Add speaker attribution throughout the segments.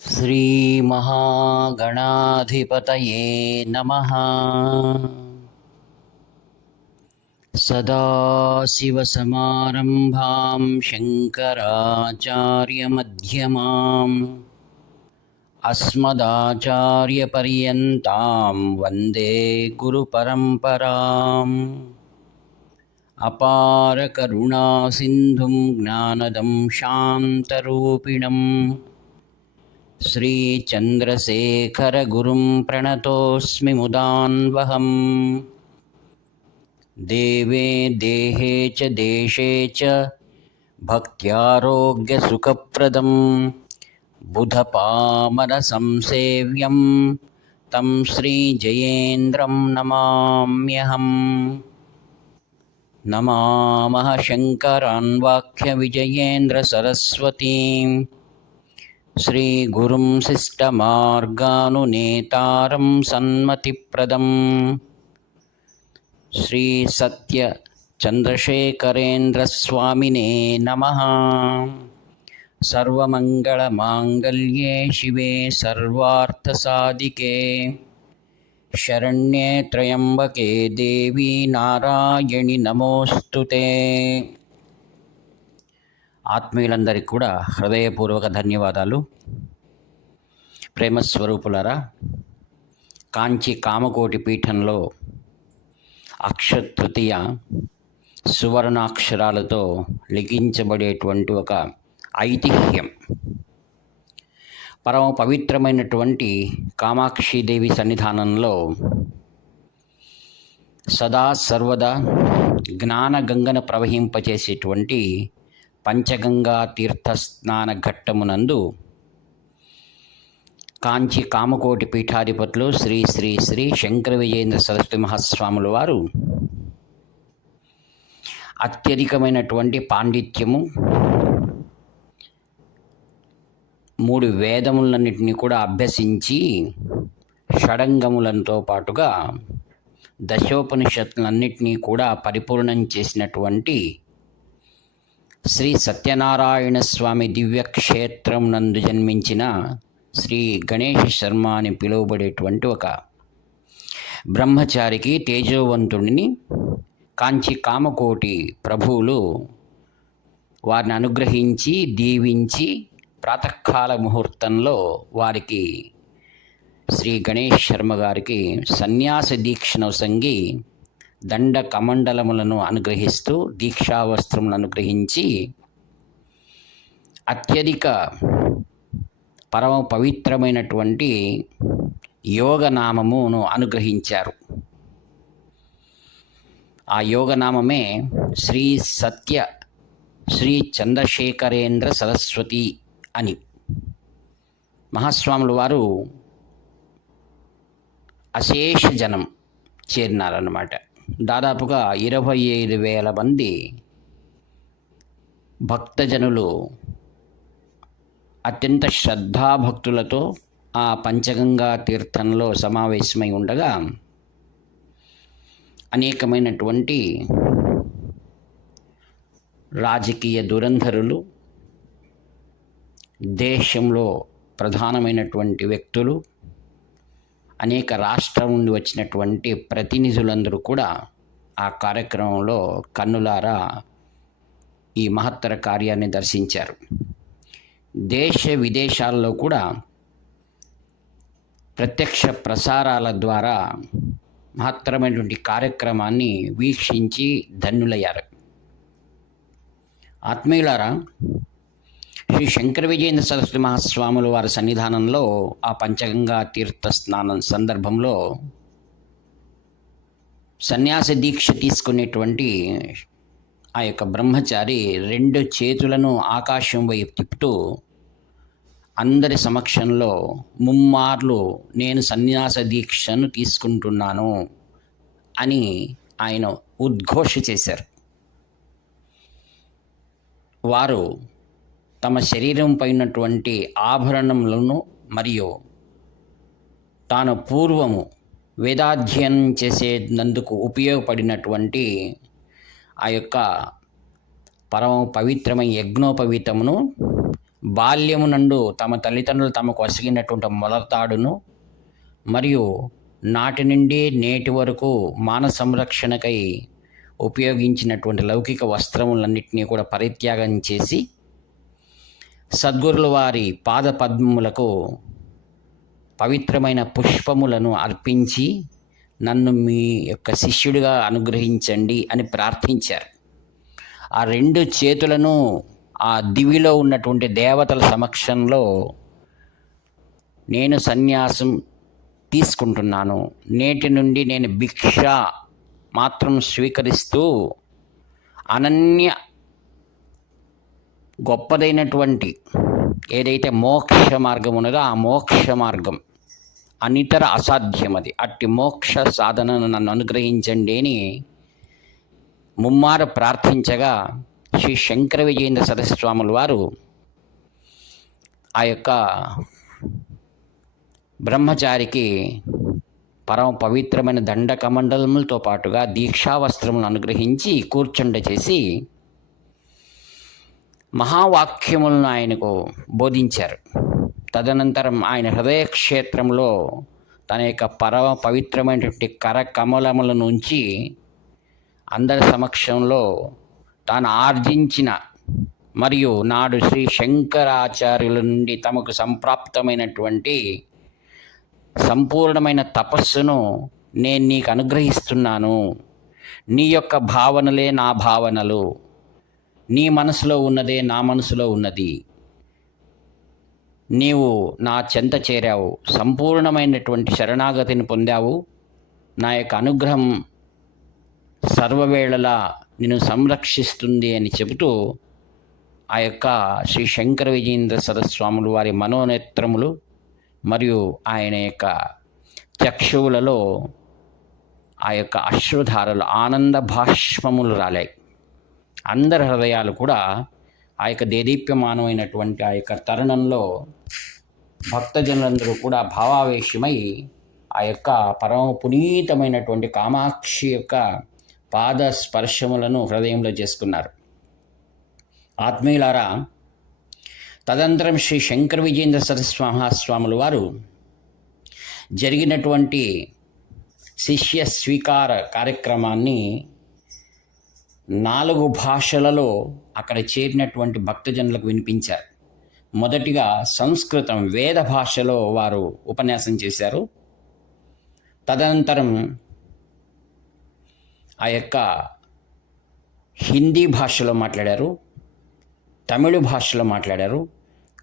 Speaker 1: श्रीमहागणाधिपतये नमः। सदाशिवसमारम्भां शङ्कराचार्यमध्यमाम् अस्मदाचार्यपर्यन्तां वन्दे गुरुपरम्पराम्। अपारकरुणासिन्धुं ज्ञानदं शान्तरूपिणम् श्रीचन्द्रशेखरगुरुं प्रणतोऽस्मि मुदान्वहम्। देवे देहे च देशे च भक्त्यारोग्यसुखप्रदं बुधपामरसंसेव्यं तं श्रीजयेन्द्रं नमाम्यहम्। नमामः शङ्करान् वाक्यविजयेन्द्रसरस्वतीं श्रीगुरुं शिष्टमार्गानुनेतारं सन्मतिप्रदम्। श्रीसत्यचन्द्रशेखरेन्द्रस्वामिने नमः। सर्वमङ्गलमाङ्गल्ये शिवे सर्वार्थसादिके शरण्ये त्र्यम्बके देवी नारायणि नमोऽस्तु ते। ఆత్మీయులందరికీ కూడా హృదయపూర్వక ధన్యవాదాలు. ప్రేమస్వరూపులరా కాంచి కామకోటి పీఠంలో అక్షతృతీయ సువర్ణాక్షరాలతో లిఖించబడేటువంటి ఒక ఐతిహ్యం. పరమ పవిత్రమైనటువంటి కామాక్షిదేవి సన్నిధానంలో సదా సర్వదా జ్ఞానగంగను ప్రవహింపచేసేటువంటి పంచగంగా తీర్థస్నాన ఘట్టమునందు కాంచి కామకోటి పీఠాధిపతులు శ్రీ శ్రీ శ్రీ శంకర విజయేంద్ర సరస్వతి మహాస్వాముల వారు అత్యధికమైనటువంటి పాండిత్యము మూడు వేదములన్నింటినీ కూడా అభ్యసించి షడంగములతో పాటుగా దశోపనిషత్తులన్నింటినీ కూడా పరిపూర్ణం చేసినటువంటి శ్రీ సత్యనారాయణ స్వామి దివ్యక్షేత్రం నందు జన్మించిన శ్రీ గణేష్ శర్మ అని పిలువబడేటువంటి ఒక బ్రహ్మచారికి తేజోవంతుడిని కాంచి కామకోటి ప్రభువులు వారిని అనుగ్రహించి దీవించి ప్రాతకాల ముహూర్తంలో వారికి శ్రీ గణేష్ శర్మ గారికి సన్యాస దీక్షను సంగి దండ కమండలములను అనుగ్రహిస్తూ దీక్షా వస్త్రములను అనుగ్రహించి అత్యధిక పరమ పవిత్రమైనటువంటి యోగనామమును అనుగ్రహించారు. ఆ యోగనామమే శ్రీ సత్య శ్రీ చంద్రశేఖరేంద్ర సరస్వతి అని. మహాస్వాముల వారు అశేష జనం చేరినారన్నమాట. దాదాపుగా ఇరవై ఐదు వేల మంది భక్తజనులు అత్యంత శ్రద్ధాభక్తులతో ఆ పంచగంగా తీర్థంలో సమావేశమై ఉండగా అనేకమైనటువంటి రాజకీయ దురంధరులు దేశంలో ప్రధానమైనటువంటి వ్యక్తులు అనేక రాష్ట్రం నుండి వచ్చినటువంటి ప్రతినిధులందరూ కూడా ఆ కార్యక్రమంలో కన్నులారా ఈ మహత్తర కార్యాన్ని దర్శించారు. దేశ విదేశాల్లో కూడా ప్రత్యక్ష ప్రసారాల ద్వారా మహత్తరమైనటువంటి కార్యక్రమాన్ని వీక్షించి ధన్యులయ్యారు. ఆత్మీయులారా శ్రీ శంకర విజయేంద్ర సరస్వతి మహాస్వాముల వారి సన్నిధానంలో ఆ పంచగంగా తీర్థ స్నానం సందర్భంలో సన్యాస దీక్ష తీసుకునేటువంటి ఆ యొక్క బ్రహ్మచారి రెండు చేతులను ఆకాశం వైపు తిప్పుతూ అందరి సమక్షంలో ముమ్మార్లు నేను సన్యాస దీక్షను తీసుకుంటున్నాను అని ఆయన ఉద్ఘోష చేశారు. వారు తమ శరీరం పైనటువంటి ఆభరణములను మరియు తాను పూర్వము వేదాధ్యయనం చేసేందుకు ఉపయోగపడినటువంటి ఆ యొక్క పరమ పవిత్రమైన యజ్ఞోపవీతమును బాల్యము నందు తమ తల్లిదండ్రులు తమకు వసిగినటువంటి మొలతాడును మరియు నాటి నుండి నేటి వరకు మాన సంరక్షణకై ఉపయోగించినటువంటి లౌకిక వస్త్రములన్నింటినీ కూడా పరిత్యాగం చేసి సద్గురుల వారి పాద పద్మములకు పవిత్రమైన పుష్పములను అర్పించి నన్ను మీ యొక్క శిష్యుడిగా అనుగ్రహించండి అని ప్రార్థించారు. ఆ రెండు చేతులను ఆ దివిలో ఉన్నటువంటి దేవతల సమక్షంలో నేను సన్యాసం తీసుకుంటున్నాను. నేటి నుండి నేను భిక్ష మాత్రం స్వీకరిస్తూ అనన్య గొప్పదైనటువంటి ఏదైతే మోక్ష మార్గం ఉన్నదో ఆ మోక్ష మార్గం అనితర అసాధ్యం అది అట్టి మోక్ష సాధనను నన్ను అనుగ్రహించండి అని ముమ్మార ప్రార్థించగా శ్రీ శంకర విజయేంద్ర సరస్వాముల వారు ఆ యొక్క బ్రహ్మచారికి పరమ పవిత్రమైన దండ కమండలములతో పాటుగా దీక్షావస్త్రములను అనుగ్రహించి కూర్చుండ చేసి మహావాక్యములను ఆయనకు బోధించారు. తదనంతరం ఆయన హృదయ క్షేత్రంలో తన యొక్క పరమ పవిత్రమైనటువంటి కరకమలములను ఉంచి అందరి సమక్షంలో తాను ఆర్జించిన మరియు నాడు శ్రీ శంకరాచార్యుల నుండి తమకు సంప్రాప్తమైనటువంటి సంపూర్ణమైన తపస్సును నేను నీకు అనుగ్రహిస్తున్నాను. నీ యొక్క భావనలే నా భావనలు. నీ మనసులో ఉన్నదే నా మనసులో ఉన్నది. నీవు నా చెంత చేరావు. సంపూర్ణమైనటువంటి శరణాగతిని పొందావు. నా యొక్క అనుగ్రహం సర్వవేళలా నిన్ను సంరక్షిస్తుంది అని చెబుతూ ఆ యొక్క శ్రీ శంకర విజయేంద్ర సరస్వాములు వారి మనోనేత్రములు మరియు ఆయన యొక్క చక్షువులలో ఆ యొక్క అశ్రుధారలు ఆనంద భాష్మములు రాలాయి. అందరి హృదయాలు కూడా ఆ యొక్క దేదీప్యమానమైనటువంటి ఆ యొక్క తరుణంలో భక్తజనులందరూ కూడా భావావేశమై ఆ యొక్క పరమ పునీతమైనటువంటి కామాక్షి యొక్క పాద స్పర్శములను హృదయంలో చేసుకున్నారు. ఆత్మీయులారా తదంతరం శ్రీ శంకర విజేంద్ర సరస్వ మహాస్వాములు వారు జరిగినటువంటి శిష్య స్వీకార కార్యక్రమాన్ని నాలుగు భాషలలో అక్కడ చేరినటువంటి భక్తజనులకు వినిపించారు. మొదటిగా సంస్కృతం వేద భాషలో వారు ఉపన్యాసం చేశారు. తదనంతరం ఆ యొక్క హిందీ భాషలో మాట్లాడారు తమిళ భాషలో మాట్లాడారు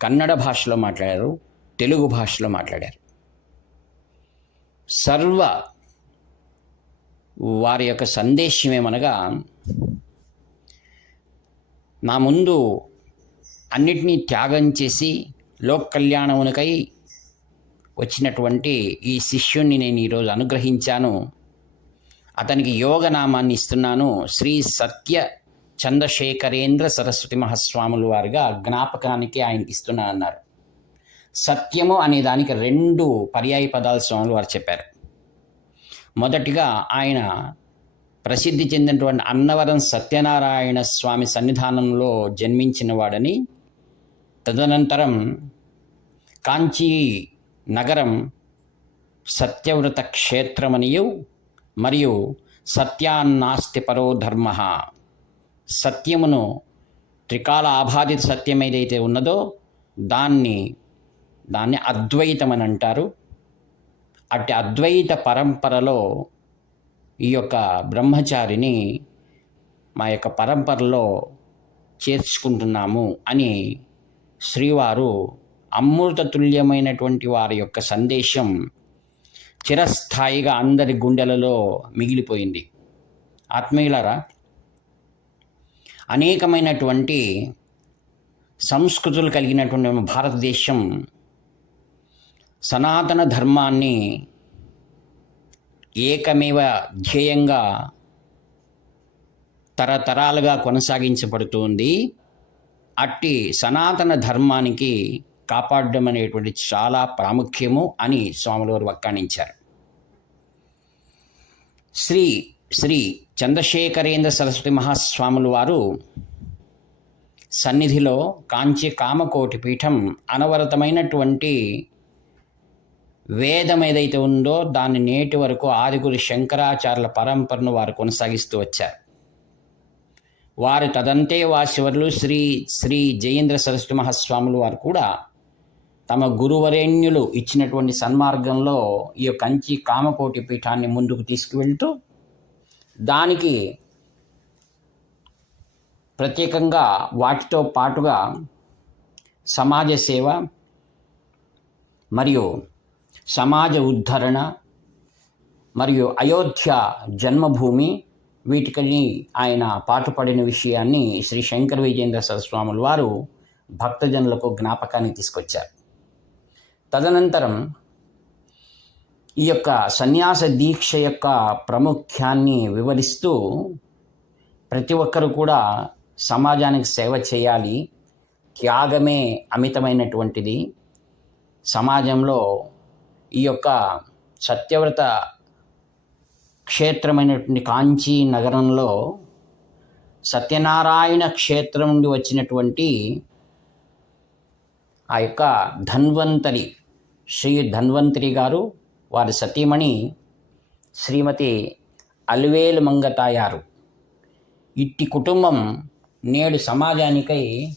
Speaker 1: కన్నడ భాషలో మాట్లాడారు తెలుగు భాషలో మాట్లాడారు. సర్వ వారి యొక్క సందేశం ఏమనగా నా ముందు అన్నిటినీ త్యాగం చేసి లోక్ కళ్యాణమునకై వచ్చినటువంటి ఈ శిష్యుణ్ణి నేను ఈరోజు అనుగ్రహించాను. అతనికి యోగ నామాన్ని ఇస్తున్నాను. శ్రీ సత్య చంద్రశేఖరేంద్ర సరస్వతి మహాస్వాములు వారిగా జ్ఞాపకానికి ఆయనకి ఇస్తున్నా అన్నారు. సత్యము అనే దానికి రెండు పర్యాయ పదాలు స్వాములు వారు చెప్పారు. మొదటిగా ఆయన ప్రసిద్ధి చెందినటువంటి అన్నవరం సత్యనారాయణ స్వామి సన్నిధానంలో జన్మించినవాడని తదనంతరం కాంచీ నగరం సత్యవ్రత క్షేత్రమనియు మరియు సత్యాన్నాస్తి పరో ధర్మ. సత్యమును త్రికాల ఆబాధిత సత్యం ఏదైతే ఉన్నదో దాన్ని దాన్ని అద్వైతమని అంటారు అట్టి అద్వైత పరంపరలో ఈ యొక్క బ్రహ్మచారిని మా యొక్క పరంపరలో చేర్చుకుంటున్నాము అని శ్రీవారు అమృత తుల్యమైనటువంటి వారి యొక్క సందేశం చిరస్థాయిగా అందరి గుండెలలో మిగిలిపోయింది. ఆత్మీయులరా అనేకమైనటువంటి సంస్కృతులు కలిగినటువంటి భారతదేశం సనాతన ధర్మాన్ని ఏకమేవ ధ్యేయంగా తరతరాలుగా కొనసాగించబడుతుంది. అట్టి సనాతన ధర్మానికి కాపాడడం అనేటువంటి చాలా ప్రాముఖ్యము అని స్వాములు వారు వ్యాఖ్యానించారు. శ్రీ శ్రీ చంద్రశేఖరేంద్ర సరస్వతి మహాస్వాములు వారు సన్నిధిలో కాంచి కామకోటి పీఠం అనవరతమైనటువంటి వేదం ఏదైతే ఉందో దాన్ని నేటి వరకు ఆదిగురు శంకరాచార్యుల పరంపరను వారు కొనసాగిస్తూ వచ్చారు. వారి తదంతే వాసివర్లు శ్రీ శ్రీ జయేంద్ర సరస్వతి మహాస్వాములు వారు కూడా తమ గురువరేణ్యులు ఇచ్చినటువంటి సన్మార్గంలో ఈ కంచి కామకోటి పీఠాన్ని ముందుకు తీసుకువెళ్తూ దానికి ప్రత్యేకంగా వాటితో పాటుగా సమాజ సేవ మరియు సమాజ ఉద్ధరణ మరియు అయోధ్య జన్మభూమి వీటికని ఆయన పాటుపడిన విషయాన్ని శ్రీ శంకర విజేంద్ర సరస్వాముల వారు భక్తజనులకు జ్ఞాపకాన్ని తీసుకొచ్చారు. తదనంతరం ఈ యొక్క సన్యాస దీక్ష యొక్క ప్రాముఖ్యాన్ని వివరిస్తూ ప్రతి ఒక్కరు కూడా సమాజానికి సేవ చేయాలి త్యాగమే అమితమైనటువంటిది. సమాజంలో ఈ యొక్క సత్యవ్రత క్షేత్రమైనటువంటి కాంచీ నగరంలో సత్యనారాయణ క్షేత్రం నుండి వచ్చినటువంటి ఆ యొక్క ధన్వంతరి శ్రీ ధన్వంతరి గారు వారి సతీమణి శ్రీమతి అల్వేలు మంగతాయారు. ఇట్టి కుటుంబం నేడు సమాజానికై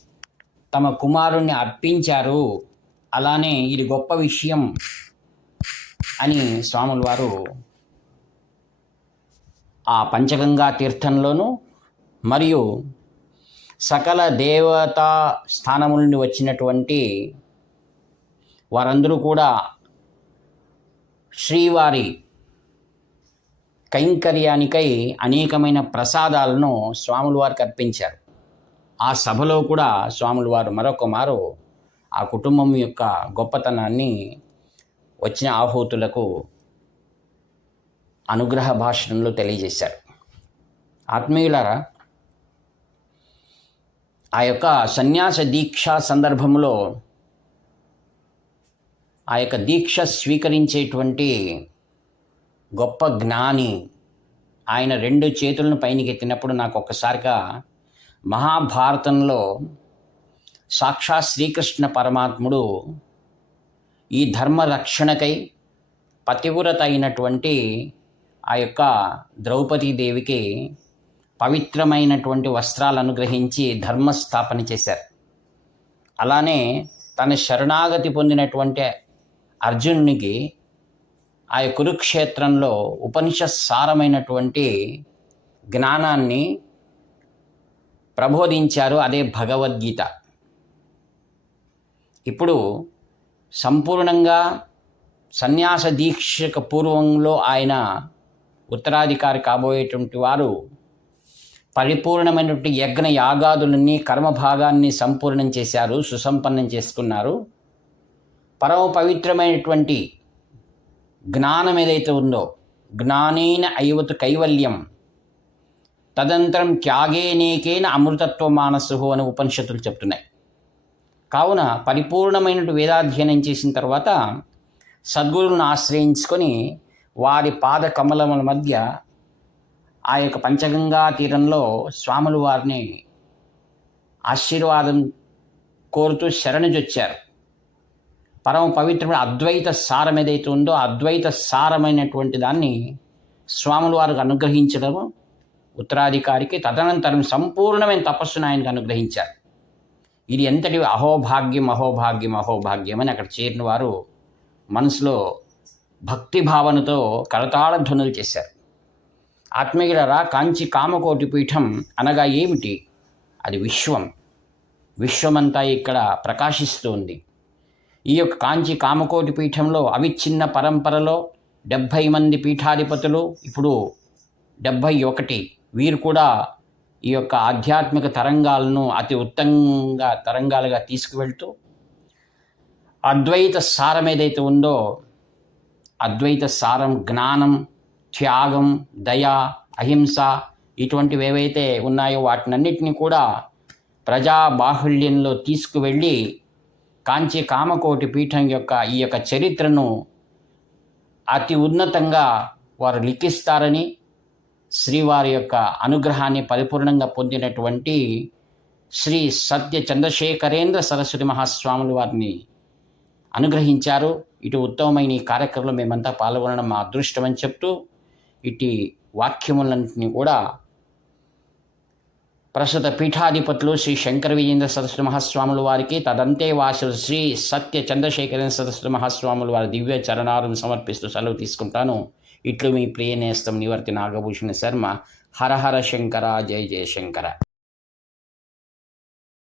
Speaker 1: తమ కుమారుణ్ణి అర్పించారు. అలానే ఇది గొప్ప విషయం. అని స్వాముల వారు ఆ పంచగంగా తీర్థంలోనూ మరియు సకల దేవతా స్థానముల నుండి వచ్చినటువంటి వారందరూ కూడా శ్రీవారి కైంకర్యానికై అనేకమైన ప్రసాదాలను స్వాముల వారికి అర్పించారు. ఆ సభలో కూడా స్వాముల వారు మరొక మారు ఆ కుటుంబం యొక్క గొప్పతనాన్ని వచ్చిన ఆహూతులకు అనుగ్రహ భాషణంలో తెలియజేశారు. ఆత్మీయులారా ఆ యొక్క సన్యాస దీక్ష సందర్భంలో ఆ యొక్క దీక్ష స్వీకరించేటువంటి గొప్ప జ్ఞాని ఆయన రెండు చేతులను పైనకి ఎత్తినప్పుడు నాకు ఒక్కసారిగా మహాభారతంలో సాక్షాత్ శ్రీకృష్ణ పరమాత్ముడు ఈ ధర్మ రక్షణకై పతివ్రత అయినటువంటి ఆ యొక్క ద్రౌపదీదేవికి పవిత్రమైనటువంటి వస్త్రాలు అనుగ్రహించి ధర్మస్థాపన చేశారు. అలానే తన శరణాగతి పొందినటువంటి అర్జునునికి ఆ కురుక్షేత్రంలో ఉపనిషత్ సారమైనటువంటి జ్ఞానాన్ని ప్రబోధించారు అదే భగవద్గీత. ఇప్పుడు సంపూర్ణంగా సన్యాస దీక్షకు పూర్వంలో ఆయన ఉత్తరాధికారి కాబోయేటువంటి వారు పరిపూర్ణమైనటువంటి యజ్ఞ యాగాదులన్నీ కర్మభాగాన్ని సంపూర్ణం చేశారు సుసంపన్నం చేసుకున్నారు. పరమ పవిత్రమైనటువంటి జ్ఞానం ఏదైతే ఉందో జ్ఞానేన ఐవతు కైవల్యం తదంతరం త్యాగేనేకేన అమృతత్వ మానసు అని ఉపనిషత్తులు చెప్తున్నాయి. కావున పరిపూర్ణమైన వేదాధ్యయనం చేసిన తర్వాత సద్గురువులను ఆశ్రయించుకొని వారి పాద కమలముల మధ్య ఆ యొక్క పంచగంగా తీరంలో స్వాములు వారిని ఆశీర్వాదం కోరుతూ శరణుజొచ్చారు పరమ పవిత్రమైన అద్వైత సారం ఏదైతే ఉందో అద్వైత సారమైనటువంటి దాన్ని స్వాముల వారికి అనుగ్రహించడము ఉత్తరాధికారికి తదనంతరం సంపూర్ణమైన తపస్సును ఆయనకు అనుగ్రహించారు. ఇది ఎంతటి అహోభాగ్యం అహోభాగ్యం అహోభాగ్యం అని అక్కడ చేరిన వారు మనసులో భక్తి భావనతో కరతాళ ధ్వనులు చేశారు. ఆత్మీయులరా కాంచి కామకోటి పీఠం అనగా ఏమిటి? అది విశ్వం. విశ్వమంతా ఇక్కడ ప్రకాశిస్తుంది. ఈ యొక్క కాంచి కామకోటి పీఠంలో అవిచ్ఛిన్న పరంపరలో డెబ్భై మంది పీఠాధిపతులు ఇప్పుడు డెబ్భై ఒకటి. వీరు కూడా ఈ యొక్క ఆధ్యాత్మిక తరంగాలను అతి ఉత్తంగా తరంగాలుగా తీసుకువెళ్తూ అద్వైత సారం ఏదైతే ఉందో అద్వైత సారం జ్ఞానం త్యాగం దయ అహింస ఇటువంటివి ఏవైతే ఉన్నాయో వాటినన్నిటినీ కూడా ప్రజా బాహుళ్యంలో తీసుకువెళ్ళి కాంచి కామకోటి పీఠం యొక్క ఈ యొక్క చరిత్రను అతి ఉన్నతంగా వారు లిఖిస్తారని శ్రీవారి యొక్క అనుగ్రహాన్ని పరిపూర్ణంగా పొందినటువంటి శ్రీ సత్య చంద్రశేఖరేంద్ర సరస్వతి మహాస్వాములు వారిని అనుగ్రహించారు. ఇటు ఉత్తమమైన ఈ కార్యక్రమంలో మేమంతా పాల్గొనడం మా అదృష్టం అని చెప్తూ ఇటు వాక్యములన్నింటినీ కూడా ప్రస్తుత పీఠాధిపతులు శ్రీ శంకర విజేంద్ర సరస్వతి మహాస్వాములు వారికి తదంతే వాసు శ్రీ సత్య చంద్రశేఖరేంద్ర సరస్వతి మహాస్వాములు వారి దివ్య చరణాలను సమర్పిస్తూ సెలవు తీసుకుంటాను. ఇట్లు మీ ప్రియ నేస్తం నివర్తి నాగభూషణ శర్మ. హర హర శంకర జయ జయశంకర